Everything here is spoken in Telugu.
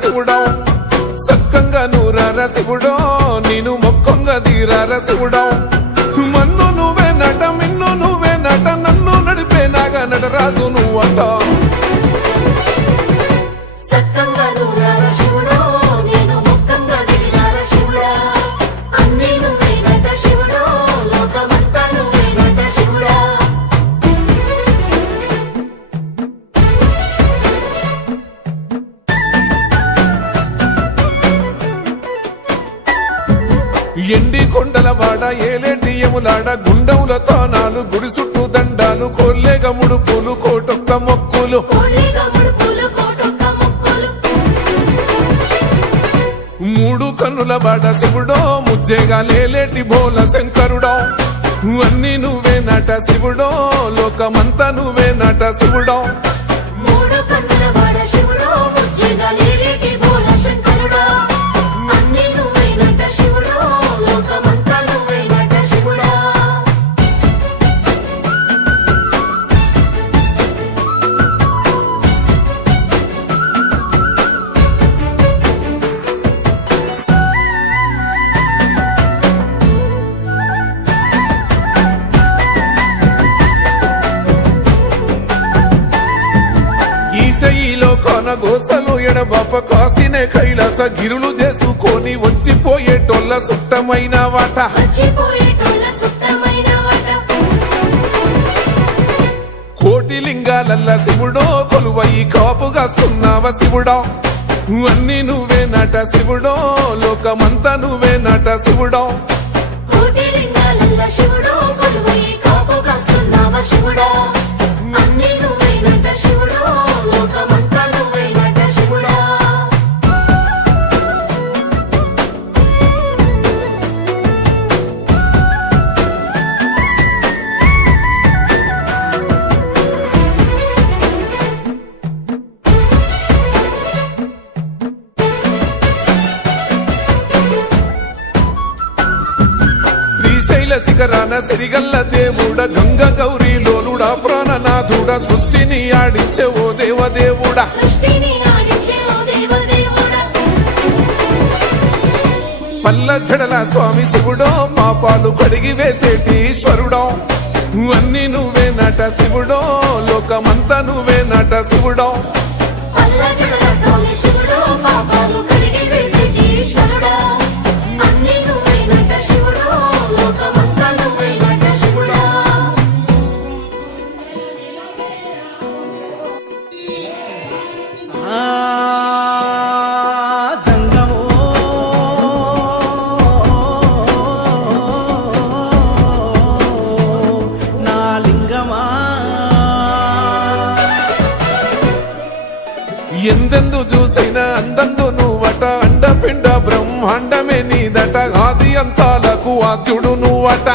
శివుడో సక్కంగా నూరార శివుడో నేను మొక్కంగా తీరార శివుడో మన్ను నువ్వే నట మిన్ను నువ్వే నట నన్ను నడిపే నాగా నటరాజు నువ్వంట ఎండి కొండలవాడ ఏలేటి యములాడ గుండములతో నాలు గుడి చుట్టూ దండాలు కొల్లేగ ముడుపులు కోటొక్క మొక్కులు మూడు కన్నుల బాడ శివుడో ముజ్జేగా లేలేటి బోల శంకరుడో అన్ని నువ్వే నట శివుడో లోకమంతా నువ్వే నట శివుడో ఈశయిలో కొన గోసలు ఎడబాప కాసినే కైలాస గిరులు చేసుకొని వచ్చిపోయేటోళ్ళ సుట్టమైన వాట కోటి లింగాలల్ల శివుడో కొలువయి కాపుగాస్తున్నావ శివుడో అన్ని నువ్వే నట శివుడో లోకమంతా నువ్వే నట శివుడో శ్రీశైల శిఖరాన సిరిగల్ల దేవుడ గంగ గౌరీ లోలుడా ప్రాణనాథుడ సృష్టిని ఆడించే ఓ దేవదేవుడా పల్ల జడల స్వామి శివుడో పాపాలు కడిగి వేసేటి ఈశ్వరుడో అన్ని నువ్వే నట శివుడో లోకమంతా నువ్వే నట శివుడో ఎందెందు చూసైనా అందందు నువ్వట అండపిండ బ్రహ్మాండమే నీదట ఆది అంతాలకు ఆద్యుడు నువ్వట